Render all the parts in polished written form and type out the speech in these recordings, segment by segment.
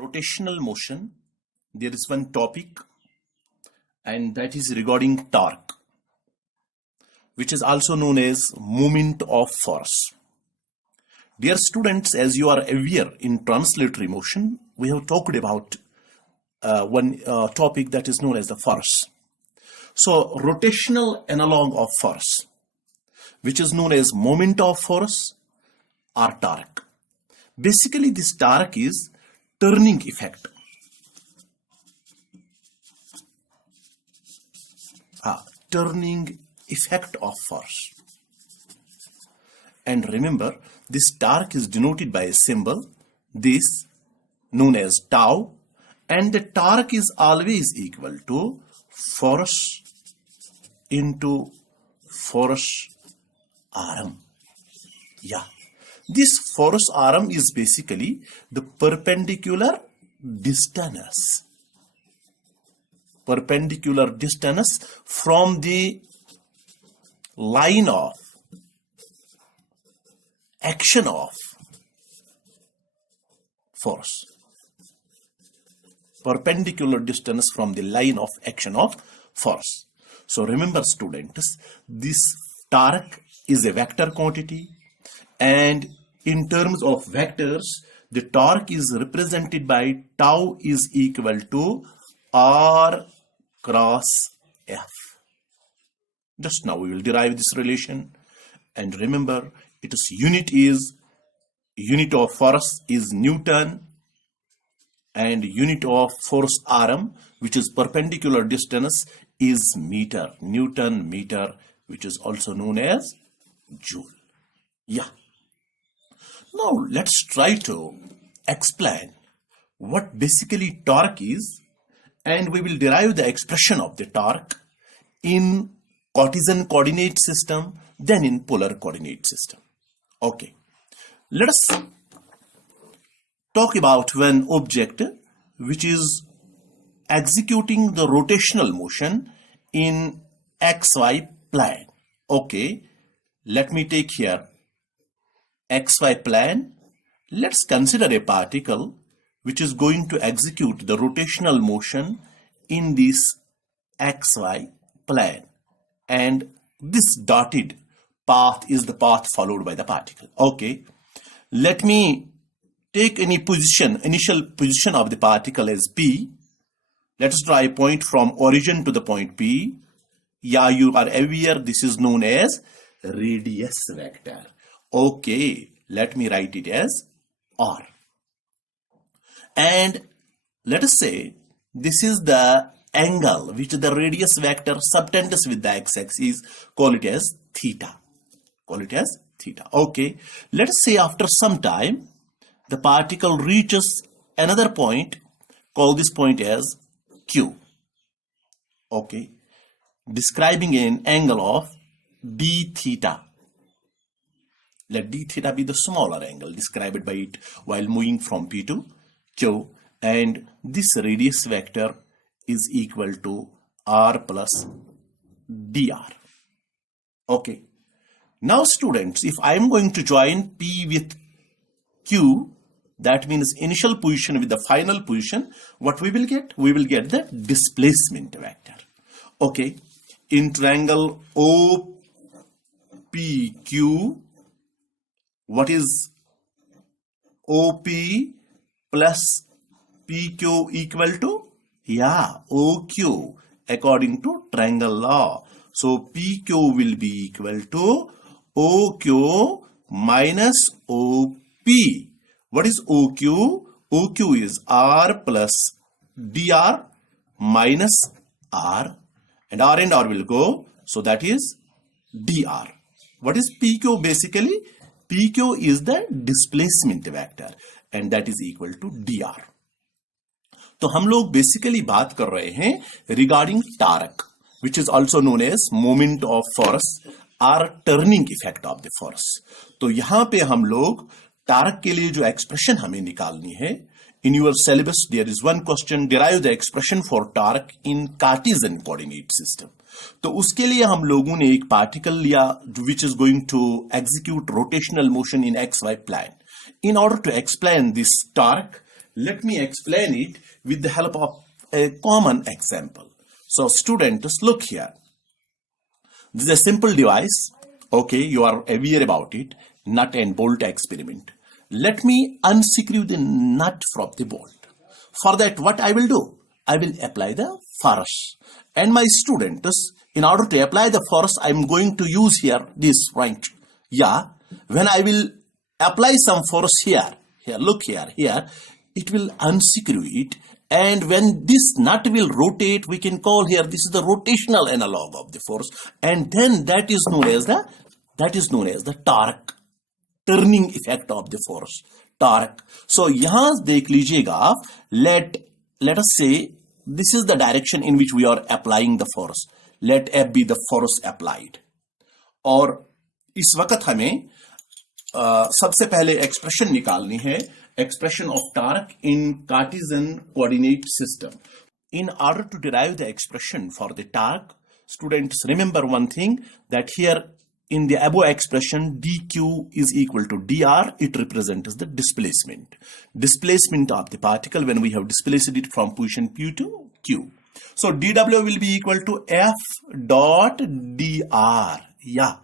rotational motion, there is one topic, and that is regarding torque, which is also known as moment of force. Dear students, as you are aware, in translatory motion, we have talked about one topic that is known as the force. So, rotational analog of force, which is known as moment of force or torque. Basically, this torque is turning effect. Turning effect of force. And remember, this torque is denoted by a symbol, this known as tau, and the torque is always equal to force into force Rm. Yeah. This force Rm is basically the perpendicular distance. Perpendicular distance from the line of action of force. Perpendicular distance from the line of action of force. So remember, students, this torque is a vector quantity, and in terms of vectors, the torque is represented by tau is equal to R cross F. Just now we will derive this relation, and remember, its unit of force is Newton, and unit of force Rm, which is perpendicular distance, is meter, Newton meter, which is also known as joule. Yeah. Now let's try to explain what basically torque is, and we will derive the expression of the torque in Cartesian coordinate system, then in polar coordinate system. Okay, let us talk about one object which is executing the rotational motion in XY plane. Okay, let me take here XY plane. Let's consider a particle which is going to execute the rotational motion in this XY plane, and this dotted path is the path followed by the particle. Okay, let me take initial position of the particle as P. Let us draw a point from origin to the point P. Yeah, you are aware this is known as radius vector. Okay, let me write it as R. And let us say this is the angle which the radius vector subtends with the x-axis. Call it as theta. Call it as theta. Okay, let us say after some time the particle reaches another point. Call this point as Q. Okay, describing an angle of d theta. Let d theta be the smaller angle described by it while moving from P to Q, and this radius vector is equal to R plus dr. Okay, now students, if I am going to join P with Q, that means initial position with the final position, what we will get? We will get the displacement vector. Okay, in triangle OPQ, what is OP plus PQ equal to? Yeah, OQ according to triangle law. So PQ will be equal to OQ minus OP. What is OQ? OQ is R plus dr minus R, and R will go, so that is dr. What is PQ? Basically, PQ is the displacement vector, and that is equal to dr. तो हम लोग basically बात कर रहे हैं regarding torque, which is also known as moment of force or turning effect of the force. तो यहां पे हम लोग टार्क के लिए जो एक्सप्रेशन हमें निकालनी है, in your syllabus there is one question, derive the expression for torque in cartesian coordinate system. तो उसके लिए हम लोगों ने एक पार्टिकल लिया which is going to execute rotational motion in X Y plane. In order to explain this torque, Let me explain it with the help of a common example. So students, look here. This is a simple device. Okay, you are aware about it. Nut and bolt experiment. Let me unscrew the nut from the bolt. For that, what I will do? I will apply the force. And my students, in order to apply the force, I am going to use here this point. Yeah, when I will apply some force here, look here, it will unscrew it. And when this nut will rotate, we can call here, this is the rotational analog of the force. And then that is known as the torque, turning effect of the force, torque. So यहाँ देख लीजिएगा आप, let us say this is the direction in which we are applying the force. Let F be the force applied. और इस वक्त हमें सबसे पहले एक्सप्रेशन निकालनी है, expression of torque in Cartesian coordinate system. In order to derive the expression for the torque, students remember one thing, that here in the above expression dq is equal to dr. It represents the displacement of the particle when we have displaced it from position P to Q. So dw will be equal to F dot dr. Yeah,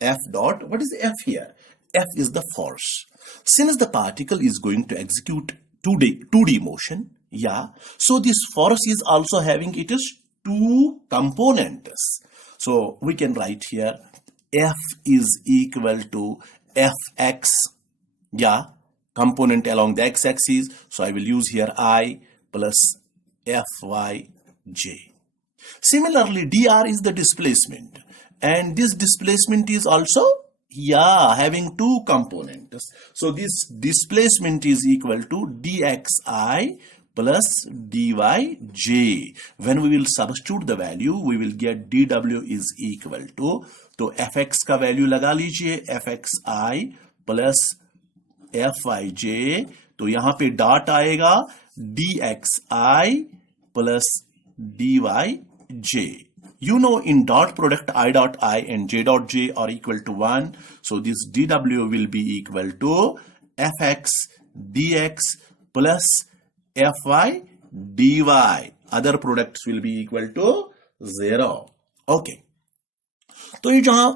F dot, what is F here? F is the force. Since the particle is going to execute 2D motion, yeah, so this force is also having its two components. So we can write here F is equal to Fx, yeah, component along the x-axis. So I will use here I plus Fyj. Similarly, dr is the displacement, and this displacement is also, yeah, having two components. So this displacement is equal to dxi plus dyj. When we will substitute the value, we will get dw is equal to, तो fx का value लगा लीजिए, fxi plus fyj, तो यहां पे dot आएगा dxi plus dyj. You know, in dot product I dot I and j dot j are equal to 1. So this dw will be equal to fx dx plus fy dy. Other products will be equal to 0. Okay. तो ये जहां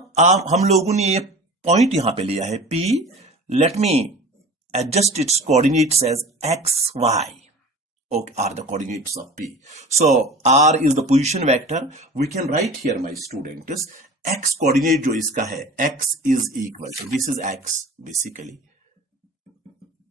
हम लोगों ने ये point यहां पे लिया है P, let me adjust its coordinates as x, y. Okay, are the coordinates of P. So R is the position vector. We can write here, my students, x coordinate जो इसका है, x is equal to, this is x basically,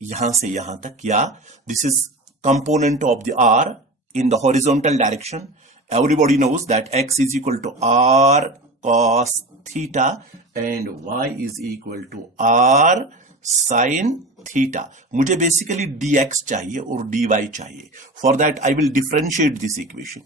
यहां से यहां तक, या this is component of the R in the horizontal direction. Everybody knows that x is equal to R cos theta and y is equal to R sin theta. मुझे basically dx चाहिए और dy चाहिए. For that I will differentiate this equation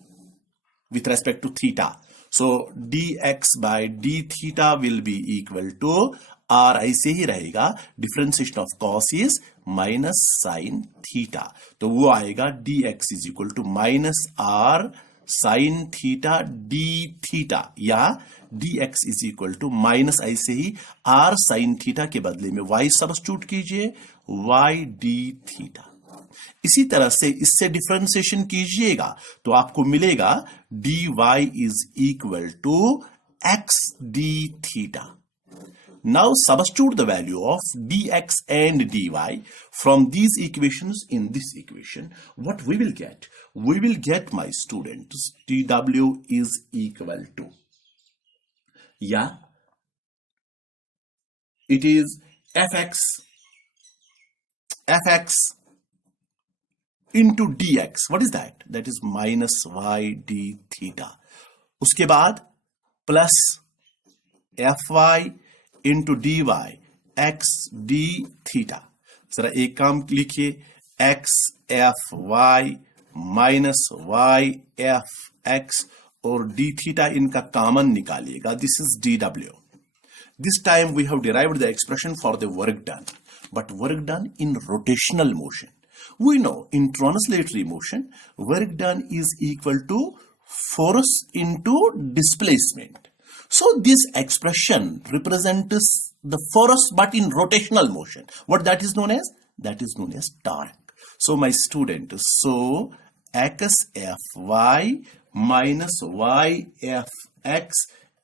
with respect to theta. So dx by d theta will be equal to r, ऐसे ही रहेगा, differentiation of cos is minus sin theta. तो वो आएगा dx is equal to minus r sin theta d theta, या dx is equal to minus, ऐसे ही r sin theta के बदले में y सब्स्टिट्यूट कीजिए, y d theta. इसी तरह से इससे डिफरेंशिएशन कीजिएगा तो आपको मिलेगा dy is equal to x d theta. Now substitute the value of dx and dy from these equations in this equation. What we will get? We will get, my students, dw is equal to, yeah, it is fx into dx. What is that? That is minus y d theta. उसके बाद plus fy into dy x d theta. जरा एक काम लिखिए, x f y minus y f x और d theta इनका common निकालिएगा. This is dw. This time we have derived the expression for the work done, but work done in rotational motion. We know in translatory motion, work done is equal to force into displacement. So this expression represents the force but in rotational motion. What that is known as? That is known as torque. So my student, so xfy minus yfx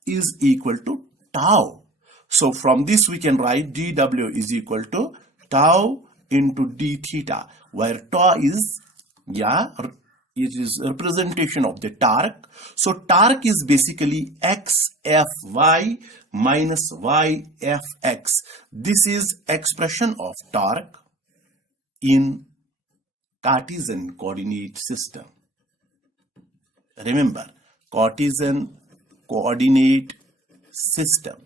is equal to tau. So from this we can write dw is equal to tau into d theta, where tau is, it is representation of the torque. So torque is basically xfy minus yfx. This is expression of torque in Cartesian coordinate system. Remember, Cartesian coordinate system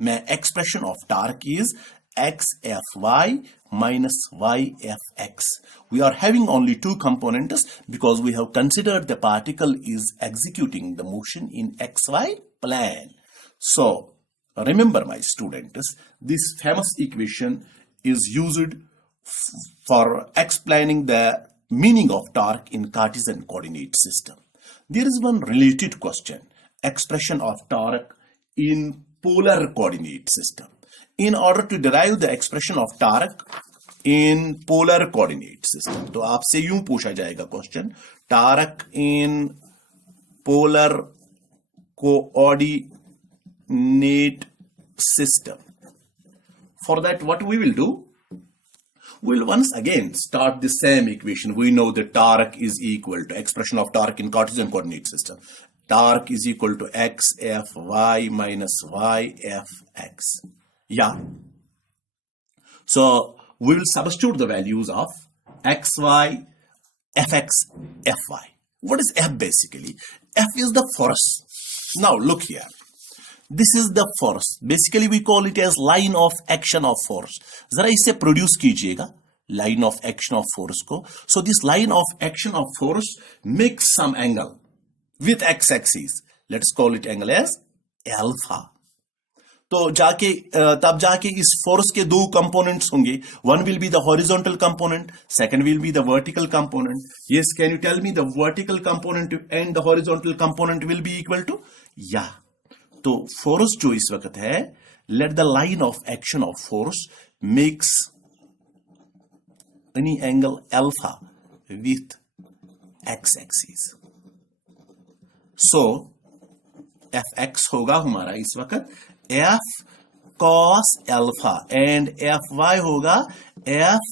में expression of torque is xfy minus yfx. We are having only two components because we have considered the particle is executing the motion in xy plane. So remember my students, this famous equation is used for explaining the meaning of torque in Cartesian coordinate system. There is one related question, expression of torque in polar coordinate system. In order to derive the expression of torque in polar coordinate system, तो आपसे यूं पूछा जाएगा question, torque in polar coordinate system. For that, what we will do, we'll once again start the same equation. We know that torque is equal to expression of torque in Cartesian coordinate system. Torque is equal to xfy minus yfx. Yeah. So we will substitute the values of xy, fx, fy. What is f basically? F is the force. Now look here. This is the force. Basically we call it as line of action of force. जरा इसे produce कीजिएगा, line of action of force को. So this line of action of force makes some angle with x-axis. Let's call it angle as alpha. तो तब जाके इस force के दो कंपोनेंट्स होंगे. One will be the horizontal component, second will be the vertical component. Yes, can you tell me the vertical component and the horizontal component will be equal to? Yeah. तो force जो इस वक्त है, let the line of action of force makes any angle alpha with x-axis. So fx होगा हमारा इस वक्त f cos alpha and fy होगा f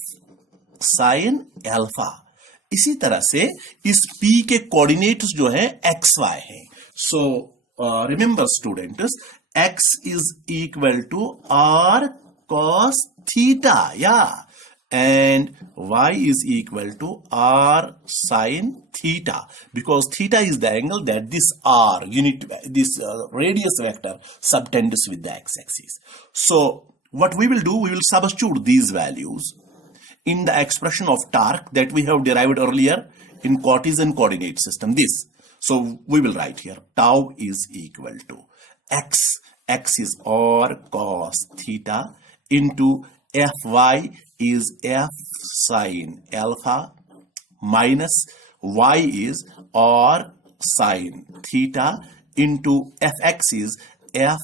sin alpha. इसी तरह से इस p के कोऑर्डिनेट्स जो है xy है. So remember students, x is equal to r cos theta, and y is equal to r sin theta, because theta is the angle that this r this radius vector subtends with the x-axis. So what we will do, we will substitute these values in the expression of torque that we have derived earlier in Cartesian coordinate system. So we will write here tau is equal to x is r cos theta into fy is f sin alpha minus y is r sin theta into fx is f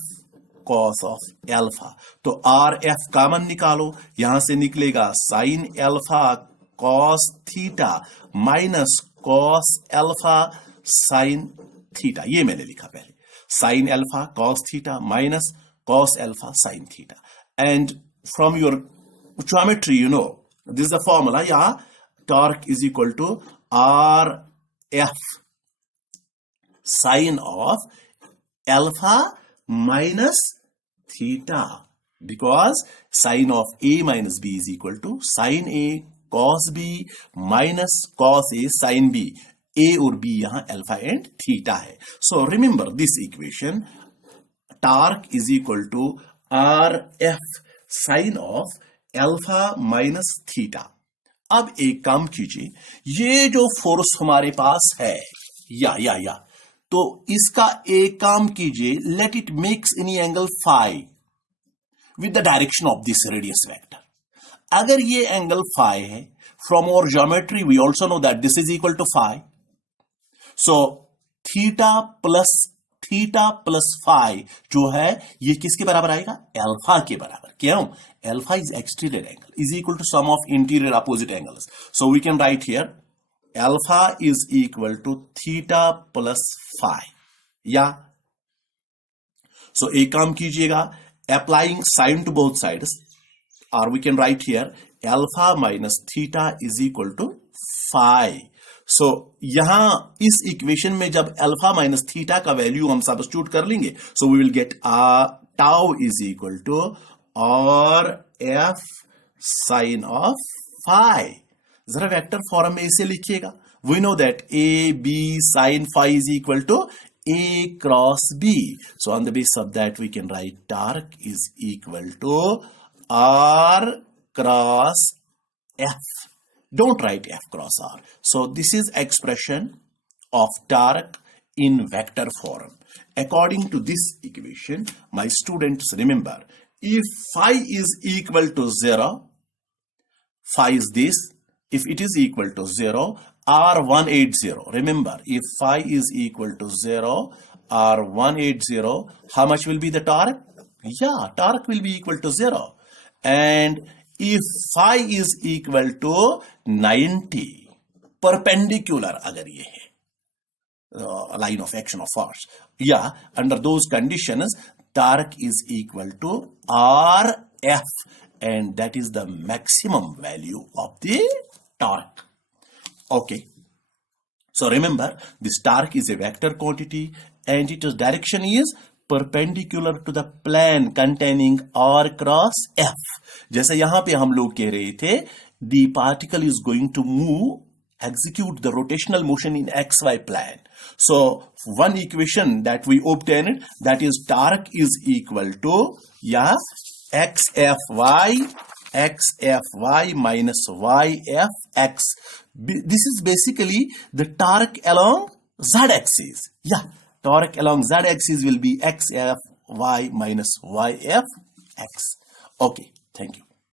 cos of alpha. तो r f common निकालो, यहां से निकलेगा sin alpha cos theta minus cos alpha sin theta. ये मैंने लिखा पहले, sin alpha cos theta minus cos alpha sin theta. And from your geometry, you know, this is the formula, torque is equal to Rf sin of alpha minus theta, because sin of A minus B is equal to sin A cos B minus cos A sin B. A और B यहाँ alpha and theta है. So remember this equation, torque is equal to Rf sin of alpha minus theta. अब एक काम कीजिए, ये जो force हमारे पास है तो इसका एक काम कीजिए, let it makes any angle phi with the direction of this radius vector. अगर ये angle phi है, from our geometry we also know that this is equal to phi. So theta plus phi जो है ये किसके बराबर आएगा? Alpha के बराबर. क्यों? alpha is exterior angle, is equal to sum of interior opposite angles. So we can write here alpha is equal to theta plus phi. Yeah. So एक काम कीजिएगा, applying sine to both sides, or we can write here alpha minus theta is equal to phi. So यहां इस equation में जब alpha minus theta का value हम substitute कर लेंगे, so we will get tau is equal to r F sine of phi. जरा vector form में इसे लिखिएगा. We know that A B sine phi is equal to A cross B. So on the basis of that we can write torque is equal to R cross F. Don't write F cross R. So this is expression of torque in vector form. According to this equation, my students remember, if phi is equal to 0, phi is this. If it is equal to 0, R180. Remember, if phi is equal to 0, R180, how much will be the torque? Yeah, torque will be equal to 0. And if phi is equal to 90, perpendicular agar ye hai, line of action of force. Yeah, under those conditions, torque is equal to RF, and that is the maximum value of the torque. Okay, so remember, this torque is a vector quantity and its direction is perpendicular to the plane containing R cross F. जैसे यहां पे हम लोग कह रहे थे, the particle is going to move, execute the rotational motion in XY plane. So one equation that we obtained, that is torque is equal to, yeah, XFY minus YFX. This is basically the torque along z-axis. Yeah, torque along z-axis will be XFY minus YFX. Okay, thank you.